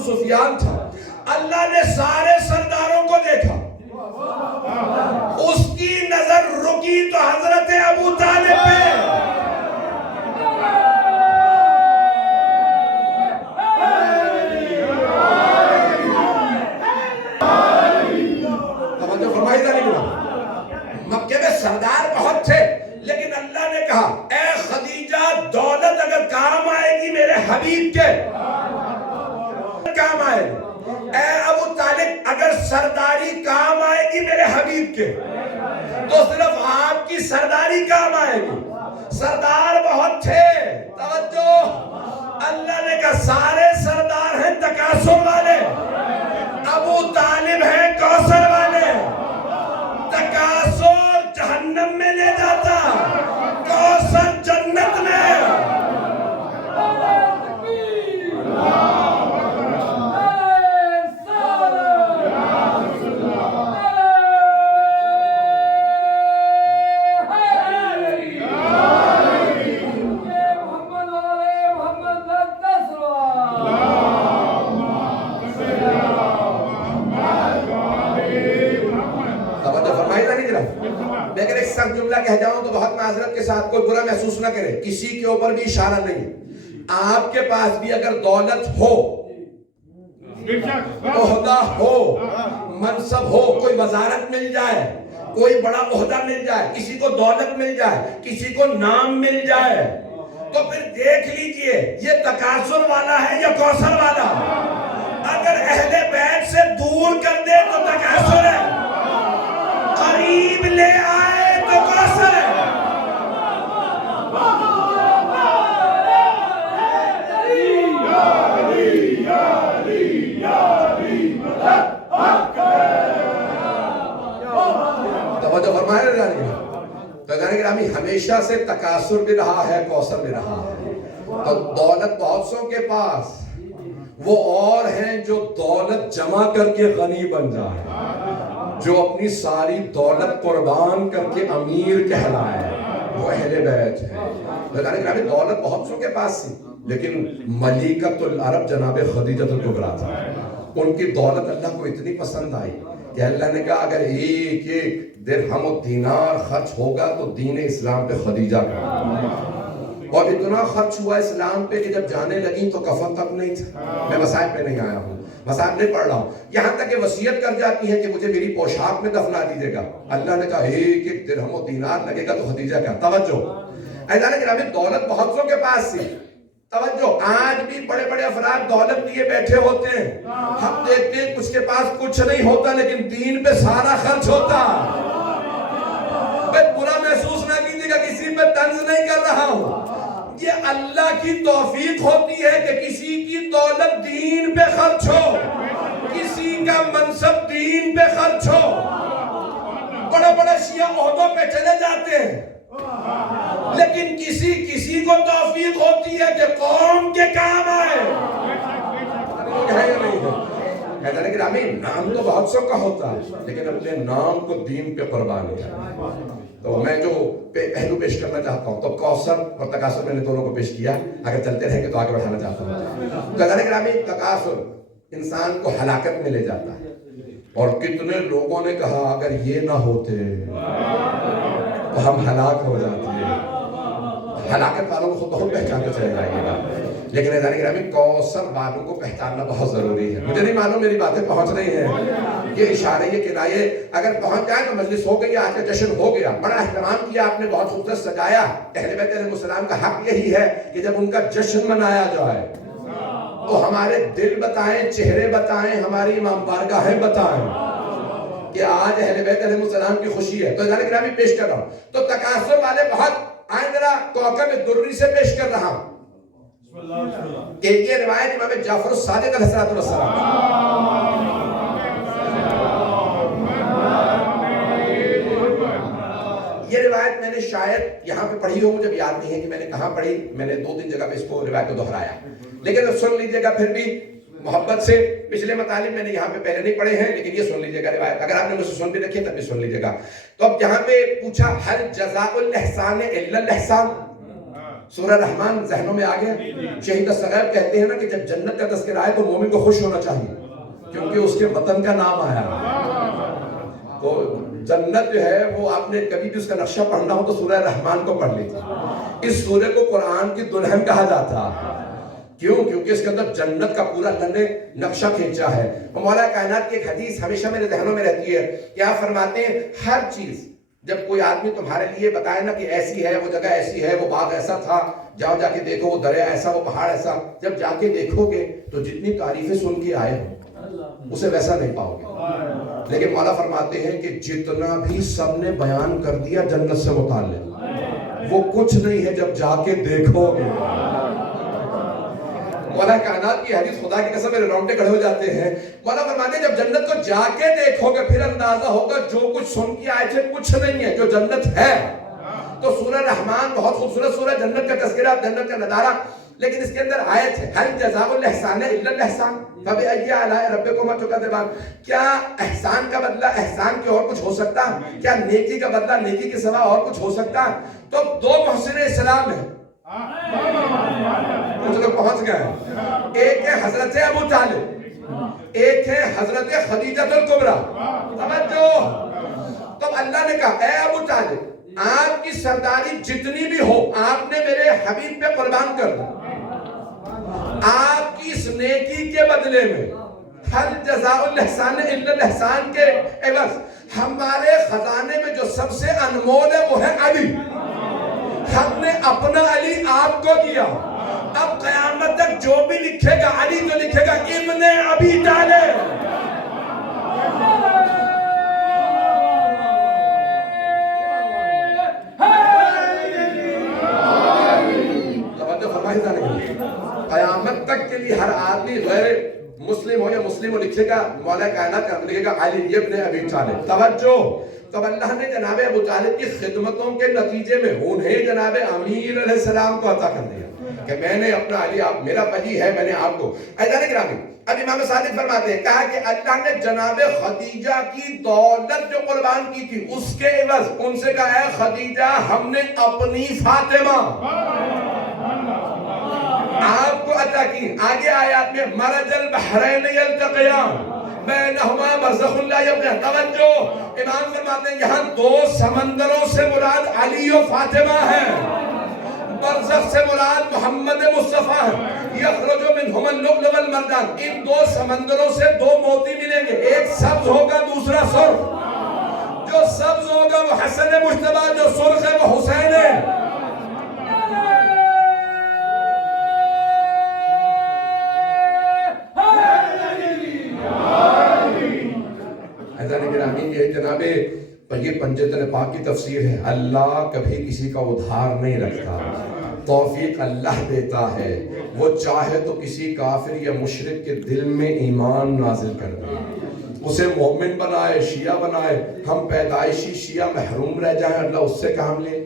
ابو سفیان تھا. اللہ نے سارے سرداروں کو دیکھا, اس کی نظر رکی تو حضرت ابو طالب پہ. توجہ فرمائی جا رہی ہے. مکے میں سردار بہت تھے, لیکن اللہ نے کہا اے خدیجہ دولت اگر کام آئے گی میرے حبیب کے کام آئے گی, اے ابو طالب اگر سرداری کام آئے گی میرے حبیب کے تو صرف آپ کی سرداری کام آئے گی. سردار بہت تھے. توجہ, اللہ نے کہا سارے سردار ہیں تکاثر والے, ابو طالب ہیں کوثر والے. تکاثر جہنم میں لے جاتا, کوثر جنت میں. لیکن ایک سخت جملہ کہہ جاؤں تو بہت معذرت کے ساتھ, کوئی برا محسوس نہ کرے, کسی کے اوپر بھی اشارہ نہیں. آپ کے پاس بھی اگر دولت ہو, عہدہ ہو, منصب ہو, کوئی وزارت مل جائے, کوئی بڑا عہدہ مل جائے, کسی کو دولت مل جائے, کسی کو نام مل جائے, تو پھر دیکھ لیجئے یہ تکاثر والا ہے یا کوثر والا. اگر اہل بیت سے دور کر دے تو تکاثر ہے, قریب لے آئے تو کوثر ہے. توجہ فرمائے جانے گا. تو گرامی ہمیشہ سے تکاثر بھی رہا ہے, کوثر بھی رہا ہے. تو دولت بہت سو کے پاس, وہ اور ہیں جو دولت جمع کر کے غنی بن جائے, جو اپنی ساری دولت قربان کر کے امیر کہلائے, وہ اہل بیت ہے. گرامی دولت بہت سو کے پاس تھی, لیکن ملکۃ العرب جناب خدیجہ الکبریٰ تھا. ان کی دولت اللہ کو اتنی پسند آئی کہ اللہ نے کہا اگر ایک ایک درہم و دینار خرچ ہوگا تو دین اسلام پہ خدیجہ کا. اور اتنا خرچ ہوا اسلام پہ کہ جب جانے لگیں تو کفن تک نہیں تھا. میں مسائل پہ نہیں آیا ہوں, مسائل نہیں پڑھ رہا ہوں, یہاں تک کہ وصیت کر جاتی ہے کہ مجھے میری پوشاک میں دفنا دیجیے گا. اللہ نے کہا ایک ایک درہم و دینار لگے گا تو خدیجہ کا. توجہ, ایسا نہیں کہ دولت بہت سو کے پاس تھی. توجہ, آج بھی بڑے بڑے افراد دولت لیے بیٹھے ہوتے ہیں, ہم دیکھتے ہیں کچھ کے پاس کچھ نہیں ہوتا لیکن دین پہ سارا خرچ ہوتا. میں برا محسوس نہ کیجیے گا, کسی پہ طنز نہیں کر رہا ہوں. یہ اللہ کی توفیق ہوتی ہے کہ کسی کی دولت دین پہ خرچ ہو, کسی کا منصب دین پہ خرچ ہو. بڑے بڑے شیعہ عہدوں پہ چلے جاتے ہیں, لیکن کسی کو توفیق ہوتی ہے کہ قوم کے کام آئے. نام تو بہت سو کا ہوتا ہے, لیکن اپنے نام کو دین پہ قربان کیا. تو میں جو پہلو پیش کرنا چاہتا ہوں, تو کوثر اور تکاثر میں نے دونوں کو پیش کیا, اگر چلتے رہیں گے تو آگے بڑھانا چاہتا ہوں. تو اللہ گرامی تکاثر انسان کو ہلاکت میں لے جاتا ہے, اور کتنے لوگوں نے کہا اگر یہ نہ ہوتے تو ہم ہلاک ہو جاتے ہیں. ہلاکت والوں کو بہت پہچانتے چلے جائیے گا, لیکن ادھر گرامی کوثر والوں کو پہچاننا بہت ضروری ہے. مجھے نہیں معلوم میری باتیں پہنچ رہی ہیں, یہ اشارے یہ کنایے اگر پہنچ جائیں تو مجلس ہو گئی, آج کا جشن ہو گیا. بڑا اہتمام کیا آپ نے, بہت خوبصورت سجایا. اہل بیت علیہ السلام کا حق یہی ہے کہ جب ان کا جشن منایا جائے تو ہمارے دل بتائیں, چہرے بتائیں, ہماری امام بارگاہیں بتائیں کہ آج اہل بیت علیہ السلام کی خوشی ہے. تو ادھر گرامی پیش کر رہا ہوں. تو تکاثر والے بہت, آئیں ذرا کوکب دری سے پیش کر رہا ہوں کہ یہ روایت امام جعفر الصادق علیہ السلام. یہ روایت میں نے شاید یہاں پہ پڑھی ہو, مجھے یاد نہیں ہے کہ میں نے کہاں پڑھی. میں نے 2-3 جگہ پہ اس کو روایت کو دہرایا, لیکن سن لیجئے گا پھر بھی محبت سے. پچھلے مطالب میں نے یہاں پہ پہلے نہیں پڑھے ہیں, لیکن یہ سن لیجئے گا روایت, اگر آپ نے مجھ سے سن بھی رکھی ہے تب بھی سن لیجئے گا. تو اب یہاں پہ پوچھا هل جزاء الاحسان الا الاحسان, سورہ رحمان ذہنوں میں آ گیا؟ شہید الصغیر کہتے ہیں نا کہ جب جنت کا تذکرہ آئے تو مومن کو خوش ہونا چاہیے کیونکہ اس کے وطن کا نام آیا. تو جنت جو ہے وہ آپ نے کبھی بھی اس کا نقشہ پڑھنا ہو تو سورہ رحمان کو پڑھ لیجیے. اس سورہ کو قرآن کی دلہن کہا جاتا. کیوں؟ کیونکہ اس کے اندر جنت کا پورا اللہ نے نقشہ کھینچا ہے. مولا کائنات کی ایک حدیث ہمیشہ میرے ذہنوں میں رہتی ہے کہ آپ فرماتے ہیں ہر چیز جب کوئی آدمی تمہارے لیے بتائے نا کہ ایسی ہے وہ جگہ ایسی ہے وہ باغ ایسا تھا جاؤ جا کے دیکھو وہ دریا ایسا وہ پہاڑ ایسا جب جا کے دیکھو گے تو جتنی تعریفیں سن کے آئے ہو اسے ویسا نہیں پاؤ گے. لیکن مولا فرماتے ہیں کہ جتنا بھی سب نے بیان کر دیا جنت سے متعلق وہ کچھ نہیں ہے جب جا کے دیکھو گے. مولا کائنات کی حدیث خدا کی قسم میرے رونگٹے کھڑے ہو جاتے ہیں. مولا فرماتے ہیں جب جنت کو جا کے دیکھو گے پھر اندازہ ہوگا جو کچھ سن کے آئے تھے کچھ نہیں ہے جو جنت ہے. تو سورہ رحمان بہت خوبصورت سورہ جنت کا تذکرہ جنت کا نظارہ لیکن اس کے اندر آیت ہے هل جزاء الاحسان الا الاحسان فبأي آلاء ربكما تكذبان. کیا احسان کا بدلہ احسان کے اور کچھ ہو سکتا ہے؟ کیا نیکی کا بدلہ نیکی کے سوا اور کچھ ہو سکتا ہے؟ تو دو محسن اسلام ہیں کچھ لوگ پہنچ گئے. ایک ہے حضرت ابو طالب ایک ہے حضرت خدیجہ الکبریٰ. توجہ. تو اللہ نے کہا اے ابو طالب آپ کی سرداری جتنی بھی ہو آپ نے میرے حبیب پہ قربان کر دو. آپ کی اس نیکی کے بدلے میں ہل جزاء الاحسان الا الاحسان کے عوض ہمارے خزانے میں جو سب سے انمول ہے وہ ہے علی. ہم نے اپنا علی آپ کو دیا. اب قیامت تک جو بھی لکھے گا علی جو لکھے گا ابن ابی طالب. قیامت تک کے لیے ہر آدمی غیر مسلم ہو یا مسلم ہو لکھے گا مولا کائنات کا لکھے گا علی ابن ابی طالب. توجہ. تو اللہ نے جناب ابو طالب کی خدمتوں کے نتیجے میں انہیں جناب امیر علیہ السلام کو عطا کر دیا کہ میں نے اپنا علی آپ میرا ولی ہے میں نے آپ کو. ایسا نہیں گرامی اب امام صادق فرماتے ہیں کہا کہ اللہ نے جناب خدیجہ کی دولت جو قربان کی تھی اس کے عوض ان سے کہا ہے خدیجہ ہم نے اپنی فاطمہ آپ کو عطا کی. آگے آیات میں مرج البحرین یلتقیان بینہما برزخ لا یبغیان. توجہ. امام فرماتے ہیں یہاں دو سمندروں سے مراد علی و فاطمہ ہے. برزخ سے مراد محمد مصطفیٰ ہے. یخرج منہما اللؤلؤ والمرجان. ان دو سمندروں سے دو موتی ملیں گے ایک سبز ہوگا دوسرا سرخ. جو سبز ہوگا وہ حسن مجتبیٰ جو سرخ ہے وہ حسین ہے. یہ جناب یہ پنجتن پاک کی تفسیر ہے. اللہ کبھی کسی کا ادھار نہیں رکھتا توفیق اللہ دیتا ہے. وہ چاہے تو کسی کافر یا مشرک کے دل میں ایمان نازل کر دے اسے مومن بنائے شیعہ بنائے. ہم پیدائشی شیعہ محروم رہ جائیں اللہ اس سے کام لے.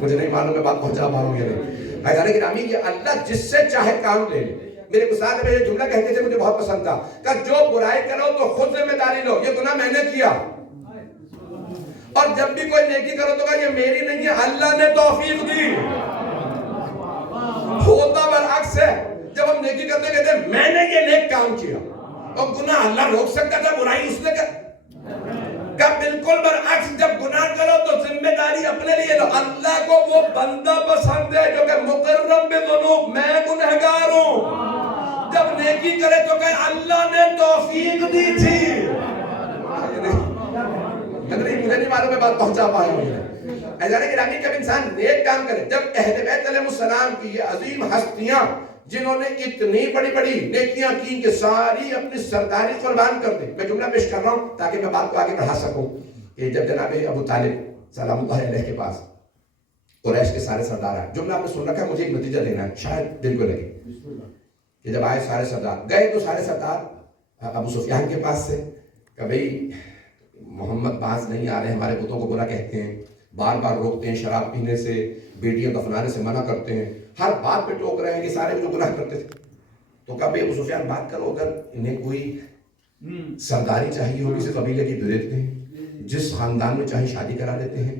مجھے نہیں معلوم میں بات پہنچا پا رہا ہوں یا نہیں. حضرت گرامی یہ اللہ جس سے چاہے کام لے لے. میرے استاد میں یہ جملہ کہتے تھے مجھے بہت پسند تھا کہ جو برائی کرو تو خود ذمہ داری لو یہ گناہ میں نے کیا اور جب بھی کوئی نیکی کرو تو کہا یہ میری نہیں ہے اللہ نے توفیق دی. ہوتا برعکس ہے جب ہم نیکی کرتے کہتے ہیں میں نے یہ نیک کام کیا اور گناہ اللہ روک سکتا تھا برائی اس نے کہ بالکل برعکس جب گناہ کرو تو ذمہ داری اپنے لیے لو. اللہ کو وہ بندہ پسند ہے جو کہ مقرب بذنوب میں گنہگار ہوں. جب نیکی کرے تو کہ اللہ نے توفیق دی تھی. مجھے نہیں معلوم میں بات پہنچا پایا ہوں. ایسا نہیں گرامی جب انسان نیک کام کرے جب اہل بیت علیہ السلام کی یہ عظیم ہستیاں جنہوں نے اتنی بڑی بڑی نیکیاں کی کہ ساری اپنی سرداری قربان کر دی. میں جملہ پیش کر رہا ہوں تاکہ میں بات کو آگے بڑھا سکوں کہ جب جناب ابو طالب سلام اللہ علیہ کے پاس قریش کے سارے سردار آئے. جملہ آپ نے سن رکھا ہے مجھے ایک نتیجہ دینا ہے شاید دل کو لگے کہ جب آئے سارے سردار گئے تو سارے سردار ابو سفیان کے پاس سے کہ بھئی محمد باز نہیں آ رہے ہمارے بتوں کو برا کہتے ہیں بار بار روکتے ہیں شراب پینے سے بیٹیاں دفنانے سے منع کرتے ہیں ہر بات پہ ٹوک رہے ہیں کہ سارے جو گناہ کرتے تھے. تو کہا بھئی ابو سفیان بات کرو اگر انہیں کوئی سرداری چاہیے ہوگی سے قبیلے کی دے دیتے ہیں جس خاندان میں چاہے شادی کرا دیتے ہیں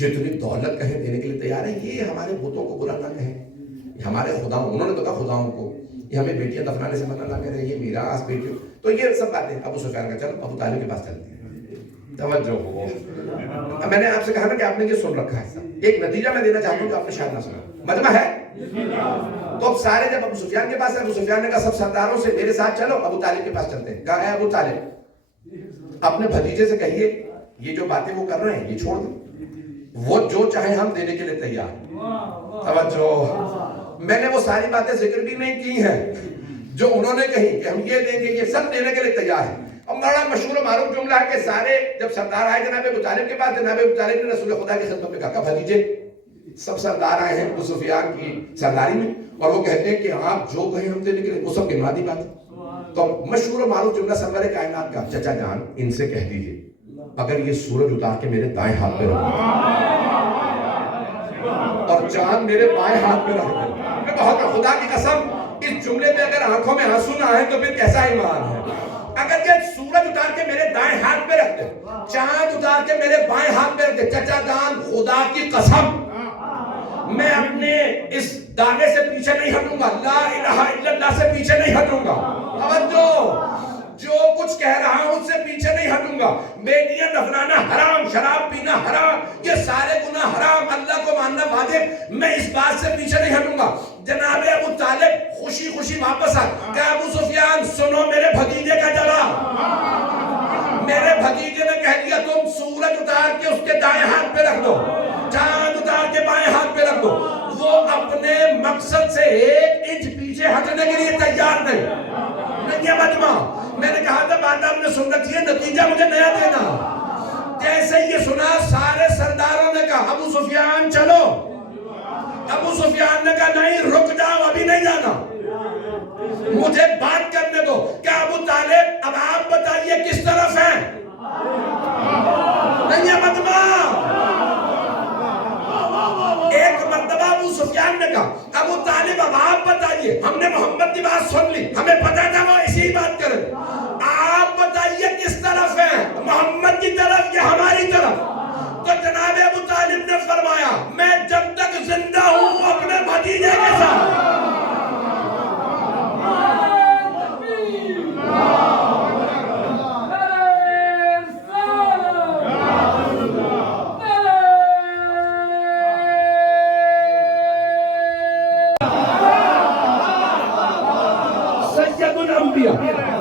جتنی دولت کہیں دینے کے لیے تیار ہے. یہ ہمارے بتوں کو برا نہ کہیں, یہ ہمارے خداؤں, انہوں نے تو کہا خداؤں کو یہ ہمیں بیٹیاں دفنانے سے منع نہ کرے, یہ میراث بیٹیوں, تو یہ سب باتیں ابو سفیان کا چلو ابو طالب کے پاس چلتے ہیں. توجہ ہو, میں نے آپ سے کہا نا کہ آپ نے یہ سن رکھا ہے سب. ایک نتیجہ میں دینا چاہتا ہوں جو آپ نے شاید نہ سنا. مجمع ہے تو اب سارے جب ابو سفیان کے پاس ہے, ابو سفیان نے کہا سب سرداروں سے میرے ساتھ چلو ابو طالب کے پاس چلتے ہیں. کہا ہے ابو طالب اپنے بھتیجے سے کہیے یہ جو باتیں وہ کر رہے ہیں یہ چھوڑ دیں, وہ جو چاہیں ہم دینے کے لیے تیار. توجہ, میں نے وہ ساری باتیں ذکر بھی نہیں کی ہیں جو انہوں نے کہی کہ ہم یہ دیں گے, یہ سب دینے کے لیے تیار ہیں. اور بڑا مشہور و معروف جملہ ہے کہ سارے جب سردار آئے جناب ابو طالب کے پاس, جناب ابو طالب نے رسول خدا کی خدمت میں کہا بھتیجے سب سردار آئے ہیں ابو سفیان کی سرداری میں, اور وہ کہتے ہیں کہ آپ جو کہیں ہم دینے کے لیے, وہ سب گنوا دی بات. تو مشہور و معروف جملہ سرور کائنات کا, چچا جان ان سے کہہ دیجئے اگر یہ سورج اتار کے میرے دائیں ہاتھ پہ رکھ اور چاند میرے بائیں ہاتھ پہ رکھ دے, بہت خدا کی قسم اس جملے میں اگر آنکھوں میں آنسو نہ آئے تو پھر کیسا ایمان ہے. اگر یہ سورج اتار کے میرے دائیں ہاتھ پہ رکھ دے, چاند اتار کے میرے بائیں ہاتھ پہ رکھ دے, چچا جان خدا کی قسم میں اپنے اس دعوے سے پیچھے نہیں ہٹوں گا, لا الہ الا اللہ سے پیچھے نہیں ہٹوں گا. توجہ, جو کچھ کہہ رہا ہوں اس سے پیچھے نہیں ہٹوں گا. بیٹیاں دفنانا حرام, شراب پینا حرام, یہ سارے گناہ حرام, اللہ کو ماننا واجب, میں اس بات سے پیچھے نہیں ہٹوں گا. جناب ابو طالب خوشی خوشی واپس آئے, کہا ابو سفیان سنو میرے بھتیجے کا جواب. میرے بھتیجے نے کہہ دیا تم سورج اتار کے اس کے دائیں ہاتھ پہ رکھ دو, چاند اتار کے بائیں ہاتھ پہ رکھ دو. وہ اپنے مقصد سے 1 انچ پیچھے ہٹنے کے لیے تیار نہیں. یہ مجمع میں نے کہا تھا بات آپ نے سن رکھی ہے, نتیجہ مجھے نیا دینا. جیسے یہ سنا سارے سرداروں نے کہا ابو سفیان چلو. ابو سفیان نے کہا نہیں رک جاؤ, ابھی نہیں جانا, مجھے بات کرنے دو. کیا ابو طالب اب آپ بتائیے کس طرف ہیں؟ نہیں یہ مجمع. ایک مرتبہ ابو سفیان نے کہا ابو طالب اب آپ بتائیے, ہم نے محمد کی بات سن لی, ہمیں پتا تھا وہ اسی بات کریں, آپ بتائیے کس طرف ہیں, محمد کی طرف یا ہماری طرف؟ تو جناب ابو طالب نے فرمایا میں جب تک زندہ ہوں اپنے بھتیجے کے ساتھ.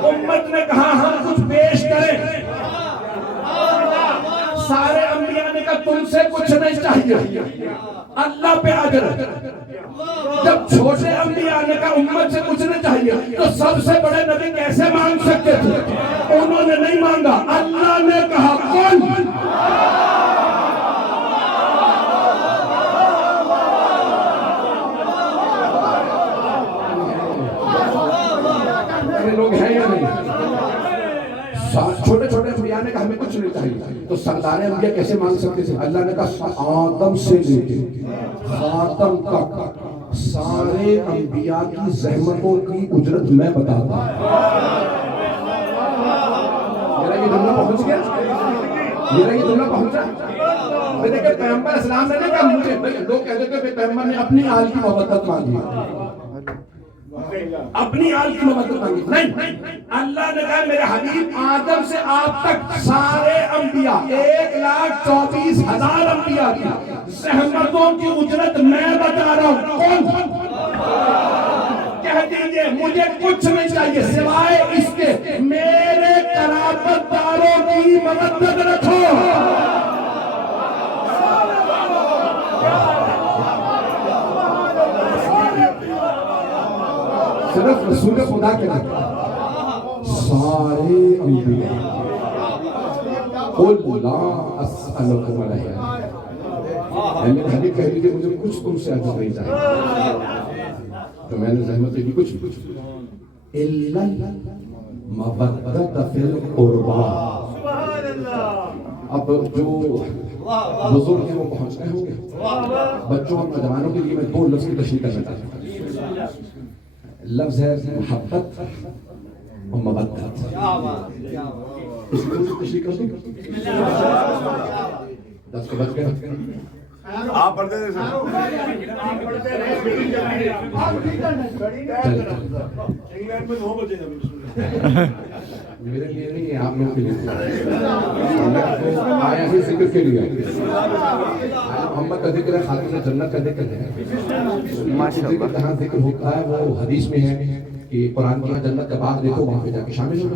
امت نے کہا ہم کچھ پیش کریں, سارے انبیاء نے کہا تم سے کچھ نہیں چاہیے, اللہ پہ اجر. جب چھوٹے انبیاء نے کہا امت سے کچھ نہیں چاہیے تو سب سے بڑے نبی کیسے مانگ سکتے تھے؟ انہوں نے نہیں مانگا, اللہ نے کہا کون. لوگ ہیں یا نہیں؟ چھوٹے چھوٹے انبیاء نے کہا ہمیں کچھ نہیں چاہیے تو سردار انبیاء کیسے مانگ سکتے تھے؟ اللہ نے کہا آدم سے لے کے خاتم تک سارے انبیاء کی زحمتوں کی اجرت میں بتاتا ہوں. میرا یہ جملہ پہنچ گیا, میرا یہ جملہ پہنچا. میں نے کہا پیغمبر اسلام نے کہا مجھے, لوگ کہتے تھے کہ پیغمبر نے اپنی آل کی محبت مانگی, اپنی آل کی محبت مانگی. نہیں, اللہ نے کہا میرے حبیب آدم سے آپ تک سارے انبیاء 1,24,000 انبیاء کی زحمتوں کی اجرت میں بتا رہا ہوں. کون کہہ دیجئے مجھے کچھ نہیں چاہیے سوائے اس کے میرے قرابت داروں کی مدد رکھو. صرف رسول خدا کے لئے سارے انبیاء قل لا اسألکم علیہ, میرے حبیب کہہ دیجئے مجھے کچھ تم سے عجب نہیں چاہیے تو میں نے زحمت کی کچھ الا مودۃ فی القربى. اب جو بزرگ ہیں وہ پہنچ گئے ہوں گے, بچوں اور نوجوانوں کے لیے میں 2 لفظ کی تشریح کرنا چاہتا ہوں. لفظ ہے محبت اور مودت. اس کو تشریح کر دوں. 10 کے بچ گئے. آپ پڑھتے رہے سر. انگلینڈ میں 9 بجے میرے لیے نہیں ہے, آپ لوگوں کے لیے آیا ہی ذکر کے لیے. محمد کا ذکر ہے, خاتون جنت کا ذکر ہے. کہاں ذکر ہوتا ہے وہ حدیث میں ہے کہ قرآن کی جنت کا باغ دیکھو وہاں پہ جا کے شامل ہو.